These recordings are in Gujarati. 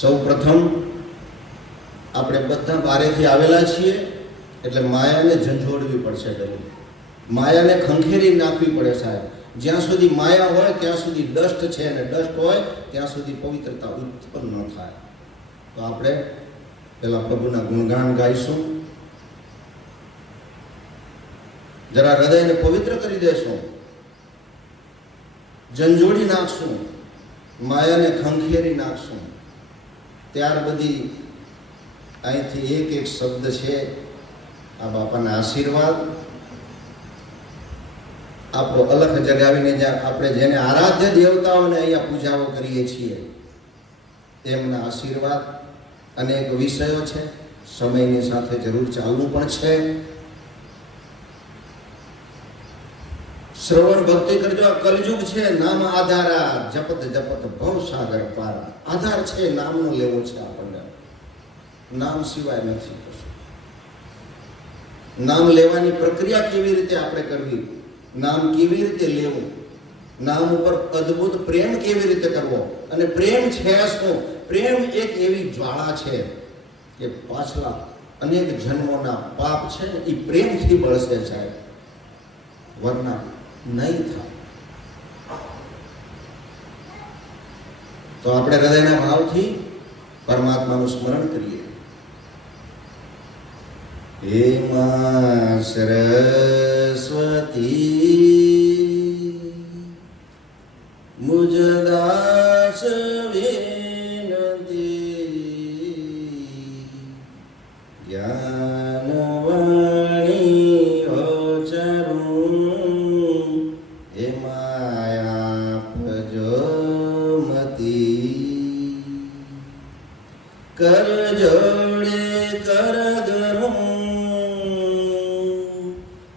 સૌ પ્રથમ આપણે બધા બારેથી આવેલા છીએ, એટલે માયાને ઝંઝોડવી પડશે ડરી માયાને ખંખેરી નાખવી પડે સાહેબ. જ્યાં સુધી માયા હોય, ત્યાં સુધી ડસ્ટ છે અને ડસ્ટ હોય, ત્યાં સુધી પવિત્રતા ઉત્પન્ન ન થાય. તો આપણે પેલા પ્રભુના ગુણગાન ગાઈશું. જરા હૃદયને પવિત્ર કરી દેશું. ઝંઝોડી નાખશું. માયાને ખંખેરી નાખશું. ત્યાર બધી અહીંથી એક એક શબ્દ છે આ બાપાના આશીર્વાદ. આપણો અલખ જગાવીને જ્યાં આપણે જેને આરાધ્ય દેવતાઓને અહીંયા પૂજાઓ કરીએ છીએ, એમના આશીર્વાદ અનેક વિષયો છે, સમયની સાથે જરૂર ચાલવું પણ છે. શ્રવણ ભક્તિ કરજો, આ કલયુગ છે, નામ આધારા, જપત જપત ભવ સાગર આધાર છે નામનો લેવો છે આપણને. નામ સિવાય નથી નામ લેવાની પ્રક્રિયા કેવી રીતે આપણે કરવી? નામ કેવી રીતે લેવું? નામ ઉપર અદ્ભુત પ્રેમ કેવી રીતે કરવો? અને પ્રેમ છે શું? પ્રેમ એક એવી જ્વાળા છે કે પાછલા અનેક જન્મોના પાપ છે એ પ્રેમથી બળશે સાહેબ વરના નહીં થાય. તો આપણે હૃદયના ભાવથી પરમાત્માનું સ્મરણ કરીએ. હે મા સરસ્વતી. કર જોડે કર ધરું.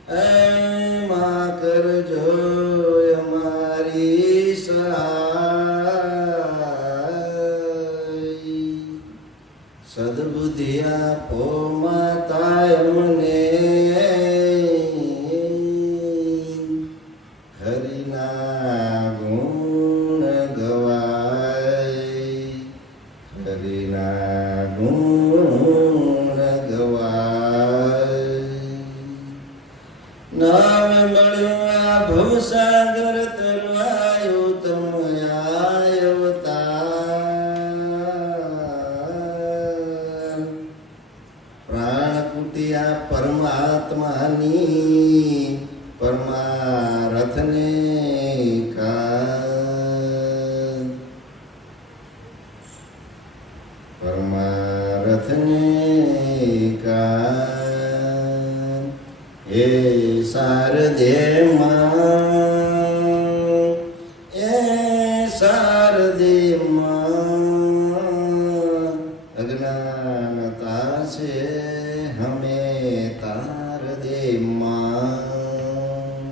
એમાં કરજો અમારી સહાય. સદબુદ્ધિ આપો માતા મને ભવસાગર તરવાયો તમયા અવતાર પ્રાણ કુટિયા પરમાત્માની પરમારથને કા પરમારથને કા હે શારદે માં એ શારદે માં અજ્ઞાનતા છે હમે તાર દે માં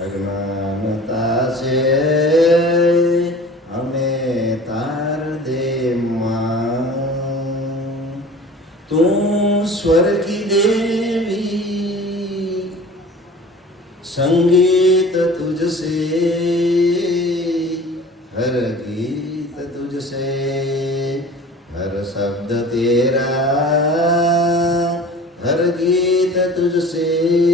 અજ્ઞાનતા છે તું સ્વર્ગી દેવી સંગીત તુજસે હર ગીત તુજસે હર શબ્દ તેરા હર ગીત તુજસે.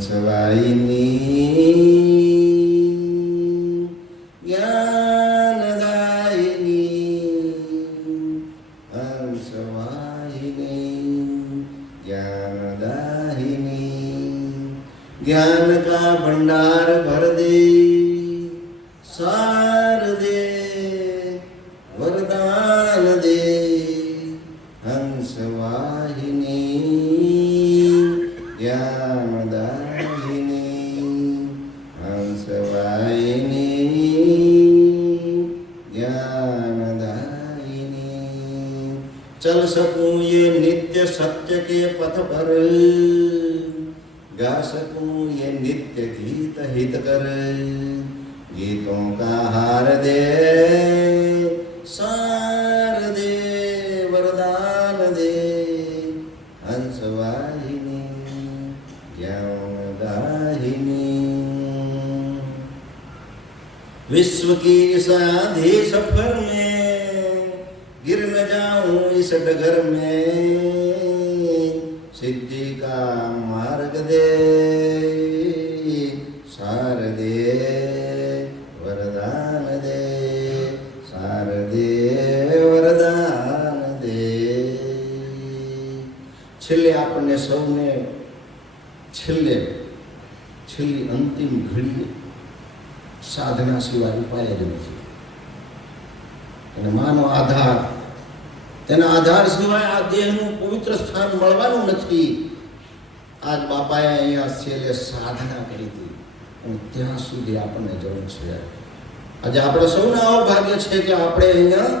हंसवाहिनी ज्ञानदायिनी हंसवाहिनी ज्ञानदायिनी ज्ञान का भंडार भर दे सार चल सकूं ये नित्य सत्य के पथ पर गा सकूं ये नित्य गीत हित कर गीतों का हार दे सार दे वरदान दे हंस वाहिनी दाहिनी विश्व की इस आधे सफर में गिर न जाऊं इस डगर में सिद्धि का मार्ग दे सार दे वरदान दे सार दे વરદાન દે છેલ્લે આપણને સૌને છેલ્લે છેલ્લી અંતિમ ઘડીએ સાધના સિવાય ઉપાય જ નથી અને માનો આધાર તેના આધાર સિવાય આ દેહનું પવિત્ર સ્થાન મળવાનું નથી. આજ બાપાએ અહીંયા છેલ્લે સાધના કરી હતી. અને ત્યાં સુધી આપણને જરૂર છે. આજે આપણે સૌના આવો ભાગ્ય છે કે આપણે અહીંયા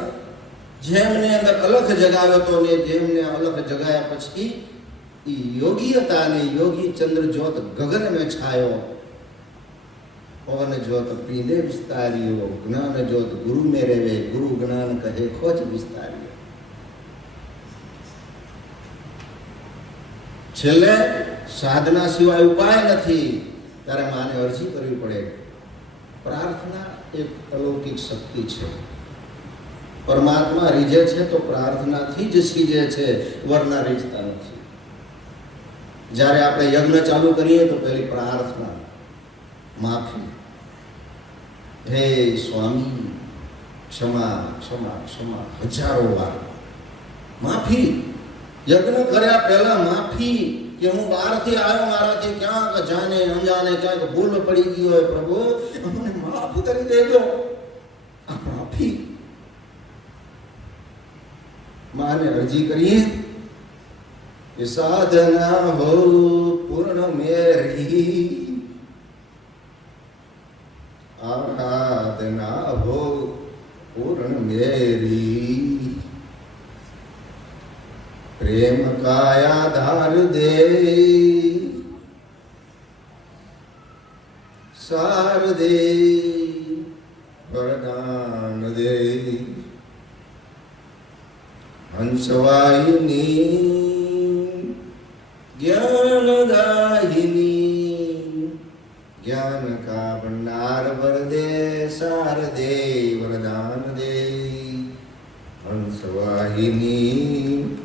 જેમને અંદર અલખ જગાવ્યો હતો ને જેમને અલખ જગાયા પછી ઈ યોગી હતા અને યોગી ચંદ્ર જ્યોત ગગન મેં છાયો. પવન જ્યોત પીને વિસ્તાર્યો, જ્ઞાન જ્યોત ગુરુ મેરે વે ગુરુ જ્ઞાન કહે ખોજ વિસ્તાર્યો. છેલ્લે સાધના સિવાય ઉપાય નથી. ત્યારે માને અરજી કરવી પડે. પ્રાર્થના એક અલૌકિક શક્તિ છે. પરમાત્મા રીઝે છે તો પ્રાર્થનાથી જ સીજે છે, વરના રીઝતા નથી. જ્યારે આપણે યજ્ઞ ચાલુ કરીએ તો પહેલી પ્રાર્થના, માફી. હે સ્વામી, ક્ષમા ક્ષમા ક્ષમા, હજારો વાર. માફી. યજ્ઞ કર્યા પહેલા માફી કે હું બહારથી આવ્યો મારાથી ક્યાંક જાણે અંજાને ક્યાંક ભૂલ પડી ગઈ હોય પ્રભુ, અમને માફ કરી દેજો. આ માફી. માને અરજી કરીએ કે સાધના હો પૂર્ણ મેરી. આરાધના હો પૂર્ણ મેરી. કાયાધાર દે સાર દે વરદાન દે હંસવાહિની, જ્ઞાનદાહિની. જ્ઞાન કા ભંડાર વર દે સાર દે વરદાન દે હંસવાહિની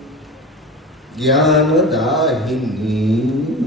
જ્ઞાનદાહિની